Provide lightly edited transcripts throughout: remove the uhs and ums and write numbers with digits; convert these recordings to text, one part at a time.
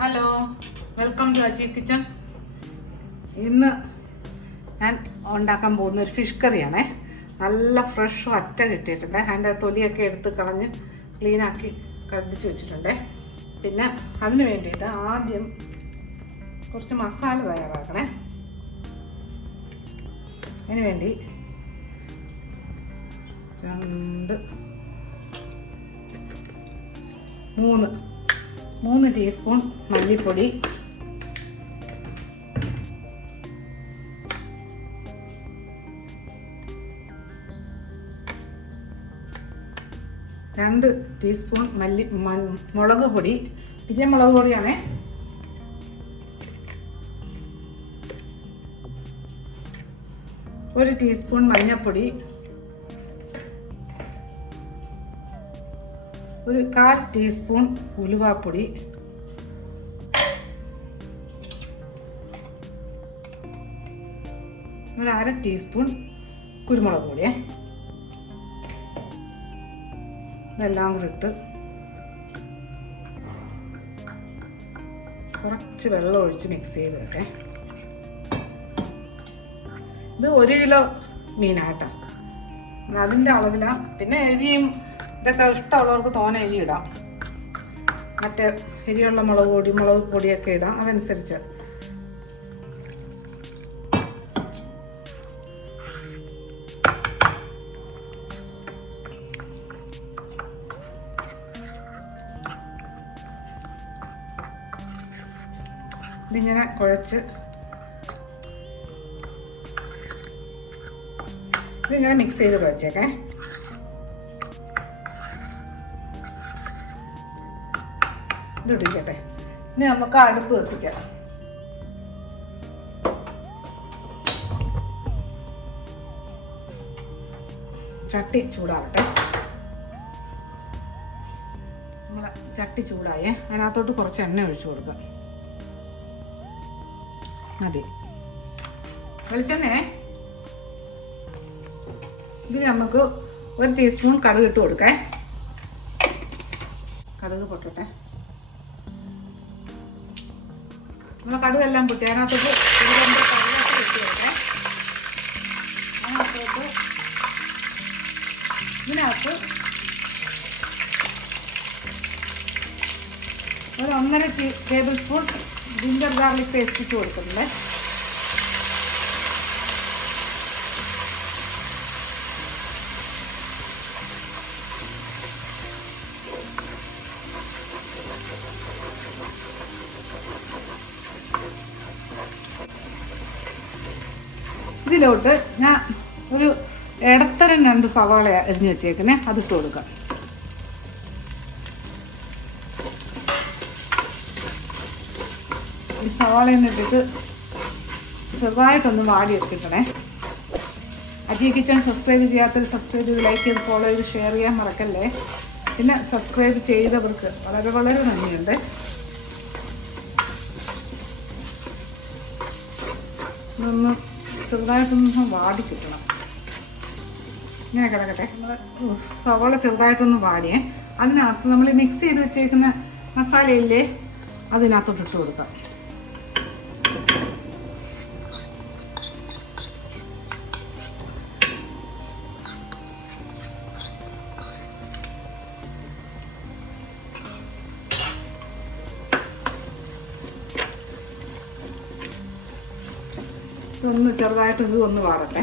Hello, welcome to Aji kitchen. ഇന്ന് ഞാൻ ഉണ്ടാക്കാൻ പോകുന്ന ഒരു ഫിഷ് കറിയാണേ. നല്ല ഫ്രഷ് വറ്റ കിട്ടിയിട്ടുണ്ട്. അതിൻ്റെ തൊലിയൊക്കെ എടുത്ത് കളഞ്ഞ് ക്ലീനാക്കി കടിച്ച് വെച്ചിട്ടുണ്ട്. പിന്നെ അതിന് വേണ്ടിയിട്ട് ആദ്യം കുറച്ച് മസാല തയ്യാറാക്കണേ. അതിന് വേണ്ടി 3 ടീസ്പൂൺ മല്ലിപ്പൊടി, 2 ടീസ്പൂൺ മുളക് പൊടി, മുളക് പൊടിയാണേ. 1 ടീസ്പൂൺ മഞ്ഞൾപ്പൊടി, 1/4 ടീസ്പൂൺ ഉലുവാപ്പൊടി, 1/2 ടീസ്പൂൺ കുരുമുളക് പൊടിയേ. ഇതെല്ലാം കൂടി ഇട്ട് കുറച്ച് വെള്ളം ഒഴിച്ച് മിക്സ് ചെയ്ത് വെക്കേ. ഇത് 1 കിലോ മീനാട്ടോ, അതിൻ്റെ അളവിലാണ്. പിന്നെ എരിയും ഇതൊക്കെ ഇഷ്ടമുള്ളവർക്ക് തോനെ എരി ഇടാം. മറ്റേ എരിയുള്ള മുളക് പൊടിയൊക്കെ ഇടാം, അതനുസരിച്ച്. ഇതിങ്ങനെ കുഴച്ച് ഇതിങ്ങനെ മിക്സ് ചെയ്ത് വെച്ചേക്കേ. ഇതിട്ടിരിക്കട്ടെ. ഇനി നമുക്ക് അടുപ്പ് കത്തിക്കാം. ചട്ടി ചൂടാവട്ടെ. നമ്മളെ ചട്ടി ചൂടായേ, അതിനകത്തോട്ട് കുറച്ച് എണ്ണ ഒഴിച്ചു കൊടുക്കാം. മതി, വെളിച്ചെണ്ണേ. ഇതിന് നമുക്ക് 1 ടീസ്പൂൺ കടുക് ഇട്ട് കൊടുക്കേ. കടുക് പൊട്ടട്ടെ. നമ്മളെ കടുകെല്ലാം പൊട്ടി അതിനകത്തോട്ട് കടുകൊക്കെ വെച്ച് കൊടുക്കേ. അതിനകത്തോട്ട് ഇതിനകത്ത് 1.5 table spoon ginger garlic paste ഇട്ട് കൊടുക്കുന്നുണ്ട്. ഇതിലോട്ട് ഞാൻ ഒരു ഇടത്തരം 2 സവാള അരിഞ്ഞ് വെച്ചേക്കുന്നേ, അതിട്ട് കൊടുക്കാം. ഈ സവാളയിൽ നിന്നിട്ടിട്ട് ചെറുതായിട്ടൊന്ന് വാടിയെടുക്കണേ. അജി കിച്ചൺ സബ്സ്ക്രൈബ് ചെയ്യാത്തവർ സബ്സ്ക്രൈബ് ചെയ്ത് ലൈക്ക് ചെയ്ത് ഫോളോ ചെയ്ത് ഷെയർ ചെയ്യാൻ മറക്കല്ലേ. പിന്നെ സബ്സ്ക്രൈബ് ചെയ്തവർക്ക് വളരെ വളരെ നന്ദിയുണ്ട്. ഇതൊന്ന് ചെറുതായിട്ടൊന്ന് വാടി കിട്ടണം. ഇങ്ങനെ കിടക്കട്ടെ. നമ്മൾ സവാള ചെറുതായിട്ടൊന്ന് വാടിയേ. അതിനകത്ത് നമ്മൾ മിക്സ് ചെയ്ത് വെച്ചേക്കുന്ന മസാലയില്ലേ, അതിനകത്തോട്ട് ഇട്ട് കൊടുക്കാം. ഇതൊന്ന് ചെറുതായിട്ട് ഒന്ന് വാടട്ടെ.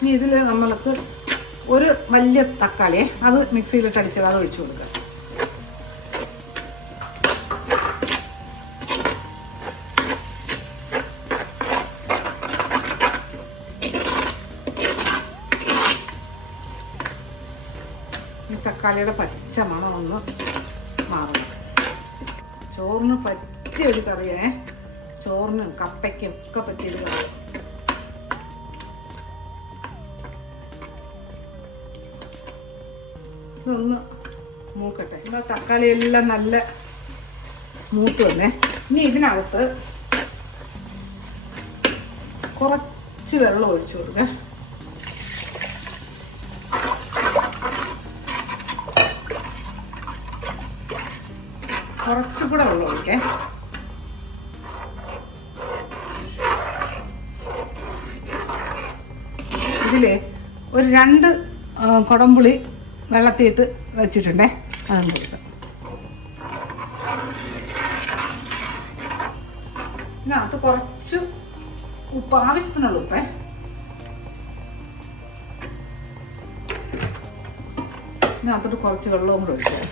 ഇനി ഇതിൽ നമ്മൾക്ക് 1 വലിയ തക്കാളിയെ അത് മിക്സിയിലിട്ട് അടിച്ചത് അത് ഒഴിച്ചു കൊടുക്കുക. ഈ തക്കാളിയുടെ പച്ച മണം ഒന്ന് മാറണം. ചോറിന് പറ്റിയൊരു കറിയേ, ചോറിനും കപ്പയ്ക്കും ഒക്കെ പറ്റിയൊരു കറി. ഇതൊന്ന് മൂക്കട്ടെ. ഇവിടെ തക്കാളി എല്ലാം നല്ല മൂത്ത് വന്നേ. ഇനി ഇതിനകത്ത് കുറച്ച് വെള്ളം ഒഴിച്ചു കൊടുക്കാം. കുറച്ചുകൂടെ വെള്ളം ഒഴിക്കേ. ഇതിൽ ഒരു 2 കുടംപുളി വെള്ളത്തിയിട്ട് വെച്ചിട്ടുണ്ടേ, അതും കൊടുക്കാം. ഇതിനകത്ത് കുറച്ച് ഉപ്പ്, ആവശ്യത്തിനുള്ള ഉപ്പേ. ഇതിനകത്തോട്ട് കുറച്ച് വെള്ളവും കൂടെ ഒഴിക്കാം.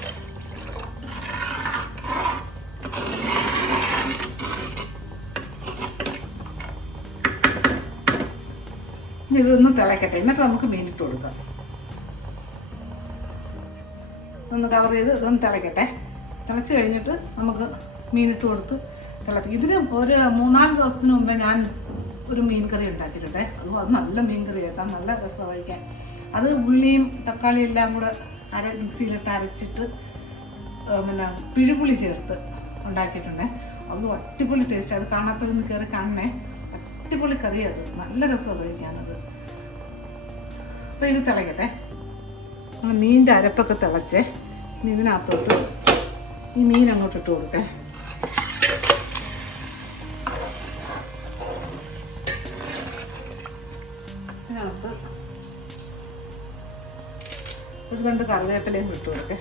ഇതൊന്ന് തിളക്കട്ടെ, എന്നിട്ട് നമുക്ക് മീനിട്ട് കൊടുക്കാം. ഒന്ന് കവർ ചെയ്ത് ഇതൊന്ന് തിളക്കട്ടെ. തിളച്ച് കഴിഞ്ഞിട്ട് നമുക്ക് മീനിട്ട് കൊടുത്ത് തിളപ്പിക്കും. ഇതിന് ഒരു 3-4 ദിവസത്തിന് മുമ്പേ ഞാൻ ഒരു മീൻ കറി ഉണ്ടാക്കിയിട്ടുണ്ടേ. അത് നല്ല മീൻ കറി കേട്ടോ, നല്ല രസം കഴിക്കാൻ. അത് ഉള്ളിയും തക്കാളിയും എല്ലാം കൂടെ മിക്സിയിലിട്ട് അരച്ചിട്ട് പിന്നെ പിഴുപുളി ചേർത്ത് ഉണ്ടാക്കിയിട്ടുണ്ടേ. അത് അടിപൊളി ടേസ്റ്റ്. അത് കാണാത്തവരൊന്ന് കയറി കാണണേ, അടിപൊളി കറി. അത് നല്ല രസമാണ് കഴിക്കാനത്. അപ്പോൾ ഇത് തിളക്കട്ടെ. നമ്മൾ മീനിൻ്റെ അരപ്പൊക്കെ തിളച്ചേ. ഇനി ഇതിനകത്തോട്ട് ഈ മീൻ അങ്ങോട്ട് ഇട്ട് കൊടുക്കേ. ഇതിനകത്ത് ഒരു 2 കറിവേപ്പിലയും ഇട്ട് കൊടുക്കേ.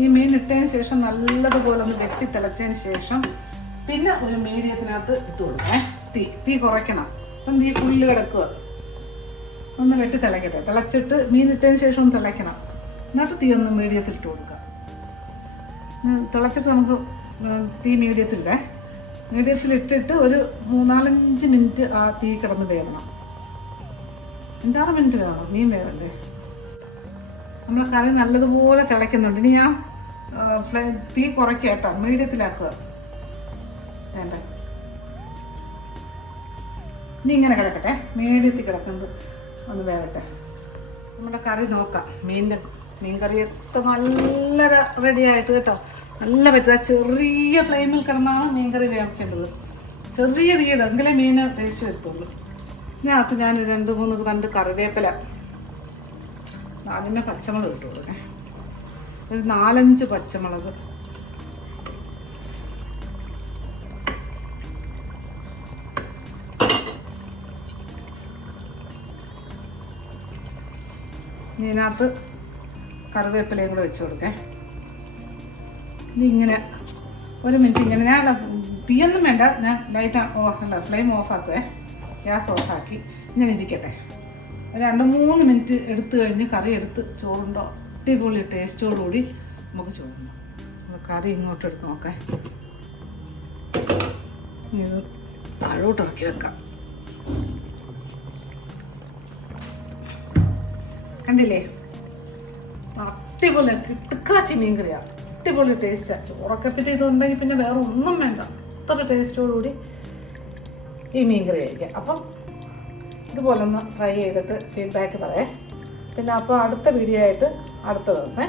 ഈ മീൻ ഇട്ടതിന് ശേഷം നല്ലതുപോലെ ഒന്ന് വെട്ടി തിളച്ചതിന് ശേഷം പിന്നെ ഒരു മീഡിയത്തിനകത്ത് ഇട്ട് കൊടുക്കേ. തീ കുറയ്ക്കണം. അപ്പം തീ ഫുള്ള് കിടക്കുക. ഒന്ന് വെട്ടി തിളക്കട്ടെ. തിളച്ചിട്ട് മീൻ ഇട്ടതിന് ശേഷം ഒന്ന് തിളയ്ക്കണം. എന്നിട്ട് തീ ഒന്ന് മീഡിയത്തിൽ ഇട്ട് കൊടുക്കുക. തിളച്ചിട്ട് നമുക്ക് തീ മീഡിയത്തിലിടേ. മീഡിയത്തിലിട്ടിട്ട് ഒരു 3-4-5 മിനിറ്റ് ആ തീ കിടന്ന് വേവണം. 5-6 മിനിറ്റ് വേണം, മീൻ വേവണ്ടേ. നമ്മളെ കറി നല്ലതുപോലെ തിളയ്ക്കുന്നുണ്ട്. ഇനി ഞാൻ തീ കുറയ്ക്കുക കേട്ടോ, മീഡിയത്തിലാക്കുക. വേണ്ട, ഇനി ഇങ്ങനെ കിടക്കട്ടെ, മീഡിയത്തിൽ കിടക്കുന്നത് ഒന്ന് വേവട്ടെ. നമ്മുടെ കറി നോക്കാം. മീൻ കറിയൊക്കെ നല്ല റെഡിയായിട്ട് കേട്ടോ, നല്ല പറ്റുക. ചെറിയ ഫ്ലെയിമിൽ കിടന്നാണ് മീൻ കറി വേവിക്കേണ്ടത്. ചെറിയ തീയിടും, എങ്കിലേ മീൻ ടേസ്റ്റ് വരുത്തുള്ളൂ. ഇതിനകത്ത് ഞാൻ 2-3 കറിവേപ്പില, ആദ്യമേ പച്ചമുളക് ഇട്ട് കൊടുക്കേ. ഒരു 4-5 പച്ചമുളക്, ഇതിനകത്ത് കറിവേപ്പിലയും കൂടെ വെച്ച് കൊടുക്കേ. ഇനി ഇങ്ങനെ 1 മിനിറ്റ് ഇങ്ങനെ, ഞാൻ തീയൊന്നും വേണ്ട, ഞാൻ ഫ്ലെയിം ഓഫാക്കുവേ, ഗ്യാസ് ഓഫാക്കി ഇങ്ങനെ ഇരിക്കട്ടെ. ഒരു 2-3 മിനിറ്റ് എടുത്തു കഴിഞ്ഞ് കറി എടുത്ത് ചോറുണ്ടോ അടിപൊളി ടേസ്റ്റോടുകൂടി നമുക്ക് ചോറുണ്ടോ. കറി ഇങ്ങോട്ട് എടുത്ത് നോക്കാം. ഇത് താഴോട്ട് ഇറക്കി വെക്കാം. കണ്ടില്ലേ, അടിപൊളി കിട്ടുക്കാച്ചി മീൻ കറിയാണ്. അടിപൊളി ടേസ്റ്റാണ്. ചോറൊക്കെ പറ്റി ഇതുണ്ടെങ്കിൽ പിന്നെ വേറെ ഒന്നും വേണ്ട. അത്ര ടേസ്റ്റോടുകൂടി ഈ മീൻ കറി കഴിക്കാം. അപ്പം ഇതുപോലെ ഒന്ന് ട്രൈ ചെയ്തിട്ട് ഫീഡ്ബാക്ക് പറയാം. പിന്നെ അപ്പോൾ അടുത്ത വീഡിയോ ആയിട്ട് അടുത്ത ദിവസം